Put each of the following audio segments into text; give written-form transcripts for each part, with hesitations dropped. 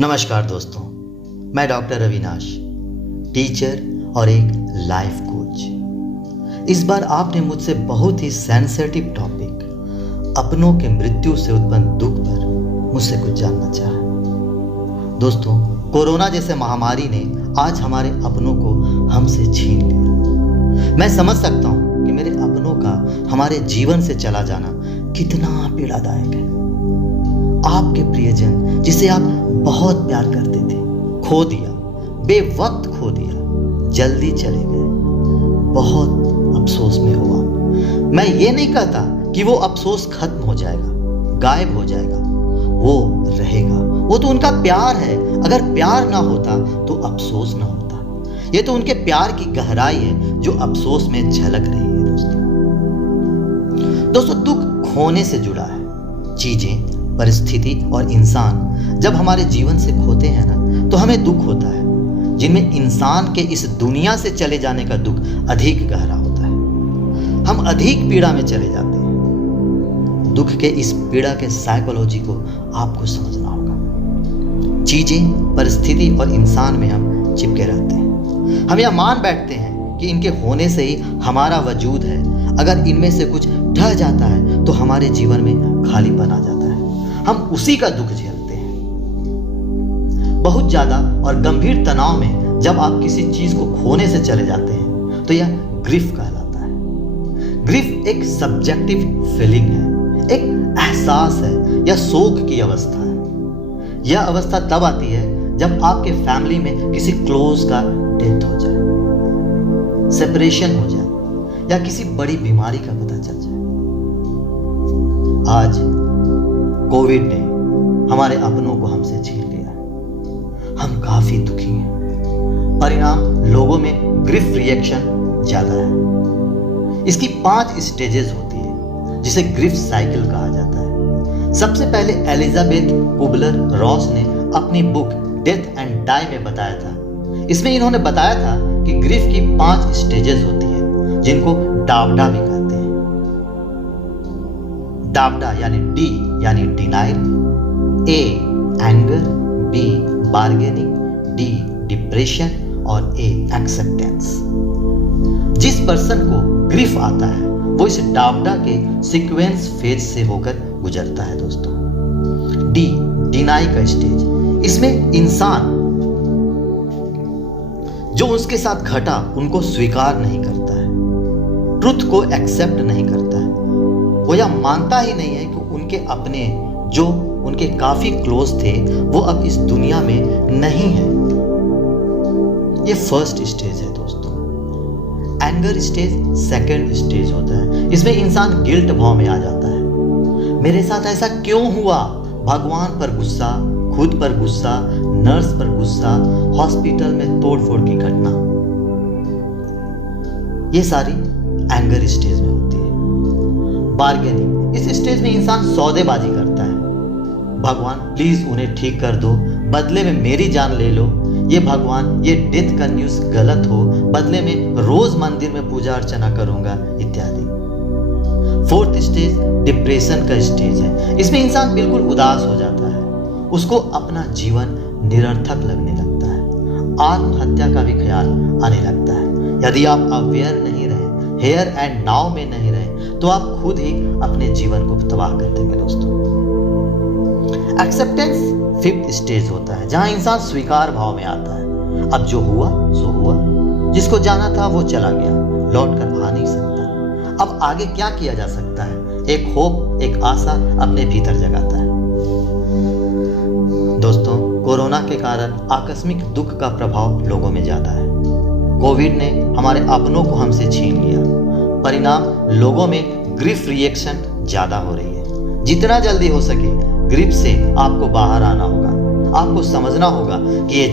नमस्कार दोस्तों, मैं डॉक्टर अविनाश, टीचर और एक लाइफ कोच। इस बार आपने मुझसे बहुत ही सेंसिटिव टॉपिक अपनों के मृत्यु से उत्पन्न दुख पर मुझसे कुछ जानना चाहा। दोस्तों, कोरोना जैसे महामारी ने आज हमारे अपनों को हमसे छीन लिया। मैं समझ सकता हूँ कि मेरे अपनों का हमारे जीवन से चला जाना कितना पीड़ादायक है। आपके प्रियजन जिसे आप बहुत प्यार करते थे, खो दिया, बेवक्त खो दिया, जल्दी चले गए। बहुत अफसोस में हो आप। मैं ये नहीं कहता कि वो अफसोस खत्म हो जाएगा, गायब हो जाएगा, वो रहेगा। वो तो उनका प्यार है। अगर प्यार ना होता तो अफसोस ना होता। ये तो उनके प्यार की गहराई है जो अफसोस में झलक रही है। दोस्तों, दुख खोने से जुड़ा है। चीजें, परिस्थिति और इंसान जब हमारे जीवन से खोते हैं ना, तो हमें दुख होता है, जिनमें इंसान के इस दुनिया से चले जाने का दुख अधिक गहरा होता है। हम अधिक पीड़ा में चले जाते हैं। दुख के इस पीड़ा के साइकोलॉजी को आपको समझना होगा। चीजें, परिस्थिति और इंसान में हम चिपके रहते हैं। हम यह मान बैठते हैं कि इनके होने से ही हमारा वजूद है। अगर इनमें से कुछ ढह जाता है तो हमारे जीवन में खालीपन आ जाता है। हम उसी का दुख झेलते हैं। बहुत ज्यादा और गंभीर तनाव में जब आप किसी चीज को खोने से चले जाते हैं तो यह ग्रीफ कहलाता है। ग्रीफ एक सब्जेक्टिव फीलिंग है, एक एहसास है या शोक की अवस्था है। यह अवस्था तब आती है जब आपके फैमिली में किसी क्लोज का डेथ हो जाए, सेपरेशन हो जाए या किसी बड़ी बीमारी का पता चल जाए। आज कोविड ने हमारे अपनों को हमसे छीन लिया। हम काफी दुखी हैं। परिणाम, लोगों में ग्रीफ रिएक्शन ज्यादा है। इसकी 5 स्टेजेस होती है, जिसे ग्रीफ साइकिल कहा जाता है। सबसे पहले एलिजाबेथ कुबलर-रॉस ने अपनी बुक डेथ एंड डाई में बताया था। इसमें इन्होंने बताया था कि ग्रीफ की 5 स्टेजेस होती है, जिनको डावडा भी कहते हैं। डावडा यानी डी यानी denial, A anger, B bargaining, D depression और ए एक्सेप्टेंस। जिस पर्सन को ग्रीफ आता है वो इस डावडा के सीक्वेंस फेज से होकर गुजरता है। दोस्तों, डी डिनाई का स्टेज, इसमें इंसान जो उसके साथ घटा उनको स्वीकार नहीं करता है, ट्रुथ को एक्सेप्ट नहीं करता है। वो यह मानता ही नहीं है कि उनके अपने जो उनके काफी क्लोज थे वो अब इस दुनिया में नहीं है। ये फर्स्ट स्टेज है दोस्तों। एंगर स्टेज सेकंड स्टेज होता है। इसमें इंसान गिल्ट भाव में आ जाता है। मेरे साथ ऐसा क्यों हुआ? भगवान पर गुस्सा, खुद पर गुस्सा, नर्स पर गुस्सा, हॉस्पिटल में तोड़फोड़ की घटना। ये सारी एंगर स्टेज में होती है। बार्गेनिंग, इस स्टेज में इंसान सौदेबाजी करता है। भगवान प्लीज उन्हें ठीक कर दो, बदले में मेरी जान ले लो। ये भगवान, ये डेथ का न्यूज़ गलत हो, बदले में रोज मंदिर में पूजा अर्चना करूंगा, इत्यादि। फोर्थ स्टेज डिप्रेशन का स्टेज है। इसमें इंसान बिल्कुल उदास हो जाता है। उसको अपना जीवन निरर्थक लगने लगता है। आत्महत्या का भी ख्याल आने लगता है। यदि आप अवेयर नहीं रहे, हेयर एंड नाउ में नहीं रहे, तो आप खुद ही अपने जीवन को तबाह कर देंगे। दोस्तों, एक्सेप्टेंस फिफ्थ स्टेज होता है, जहां इंसान स्वीकार भाव में आता है। अब जो हुआ सो हुआ, जिसको जाना था वो चला गया, लौट कर आ नहीं सकता। अब आगे क्या किया जा सकता है? एक होप, एक आशा अपने भीतर जगाता है। दोस्तों, कोरोना के कारण आकस्मिक दुख का प्रभाव लोगों में ज्यादा है। कोविड ने हमारे अपनों को हमसे छीन लिया। परिणाम, लोगों में ग्रीफ रिएक्शन ज्यादा हो रही है। जितना जल्दी हो सके ग्रीफ से आपको बाहर आना होगा। आपको समझना होगा कि ये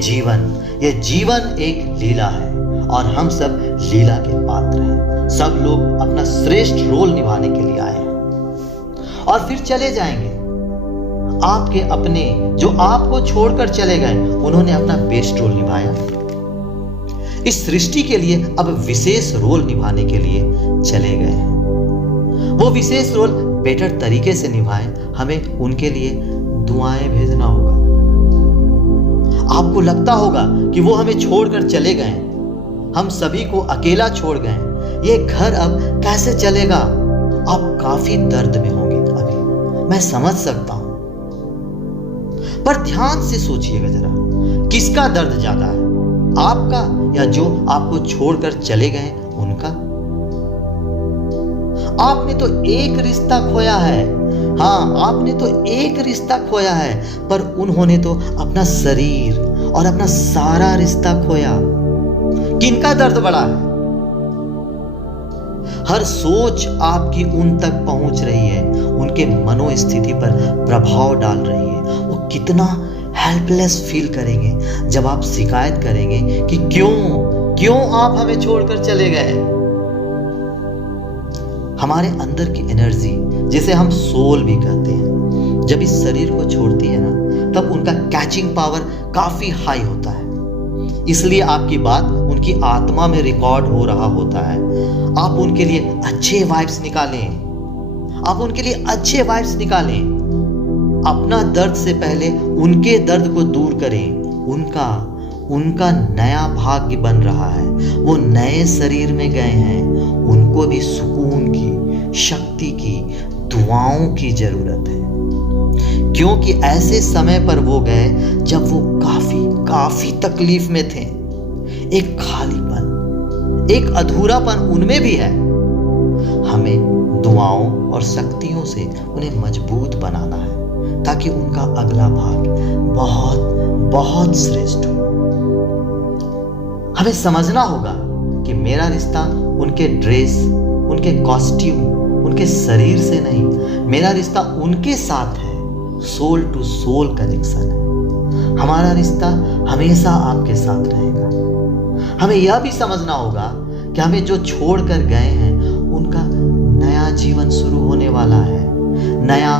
जीवन एक लीला है और हम सब लीला के पात्र हैं। सब लोग अपना श्रेष्ठ रोल निभाने के लिए आए हैं और फिर चले जाएंगे। आपके अपने जो आपको छोड़कर चले गए, उन्होंने अपना बेस्ट रोल निभाया। इस सृष्टि के लिए अब विशेष रोल निभाने के लिए चले गए हैं। वो विशेष रोल बेटर तरीके से निभाएं, हमें उनके लिए दुआएं भेजना होगा। आपको लगता होगा कि वो हमें छोड़कर चले गए, हम सभी को अकेला छोड़ गए, ये घर अब कैसे चलेगा। आप काफी दर्द में होंगे अभी, मैं समझ सकता हूं। पर ध्यान से सोचिएगा जरा, किसका दर्द ज्यादा है, आपका या जो आपको छोड़कर चले गए उनका। आपने तो एक रिश्ता खोया है, हाँ आपने तो एक रिश्ता खोया है, पर उन्होंने तो अपना शरीर और अपना सारा रिश्ता खोया। किनका दर्द बड़ा है। हर सोच आपकी उन तक पहुंच रही है, उनके मनोस्थिति पर प्रभाव डाल रही है। वो कितना हेल्पलेस फील करेंगे जब आप शिकायत करेंगे कि क्यों आप हमें छोड़कर चले गए। हमारे अंदर की एनर्जी, जिसे हम सोल भी कहते हैं, जब इस शरीर को छोड़ती है ना, तब उनका कैचिंग पावर काफी हाई होता है। इसलिए आपकी बात उनकी आत्मा में रिकॉर्ड हो रहा होता है। आप उनके लिए अच्छे वाइब्स निकालें, आप उनके लिए अच्छे वाइब्स निकालें। अपना दर्द से पहले उनके दर्द को दूर करें। उनका नया भाग्य बन रहा है, वो नए शरीर में गए हैं, उनको भी सुकून की, शक्ति की, दुआओं की जरूरत है। क्योंकि ऐसे समय पर वो गए जब वो काफी तकलीफ में थे। एक खालीपन, एक अधूरापन उनमें भी है। हमें दुआओं और शक्तियों से उन्हें मजबूत बनाना है, ताकि उनका अगला भाग बहुत श्रेष्ठ हो। हमें समझना होगा कि मेरा रिश्ता उनके ड्रेस, उनके कॉस्ट्यूम, उनके शरीर से नहीं, मेरा रिश्ता उनके साथ है। सोल टू सोल कनेक्शन है। हमारा रिश्ता हमेशा आपके साथ रहेगा। हमें यह भी समझना होगा कि हमें जो छोड़कर गए हैं उनका नया जीवन शुरू होने वाला है, नया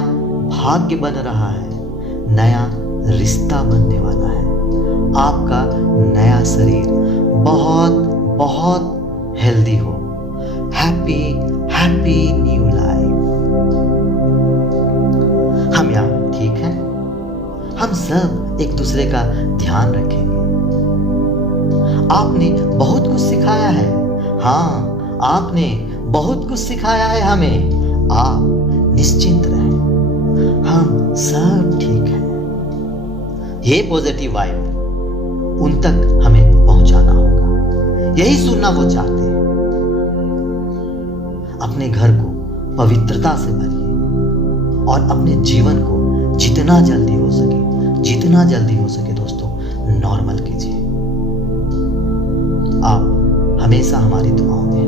भाग्य बन रहा है, नया रिश्ता बनने वाला है। आपका नया शरीर बहुत हेल्दी हो। Happy new life. हम यहाँ ठीक हैं, हम सब एक दूसरे का ध्यान रखेंगे। आपने बहुत कुछ सिखाया है, हाँ आपने बहुत कुछ सिखाया है हमें। आप निश्चिंत रहें, हम सब ठीक हैं। ये पॉजिटिव वाइब उन तक हमें पहुंचाना होगा, यही सुनना वो चाहते हैं। अपने घर को पवित्रता से भरिए और अपने जीवन को जितना जल्दी हो सके दोस्तों नॉर्मल कीजिए। आप हमेशा हमारी दुआओं में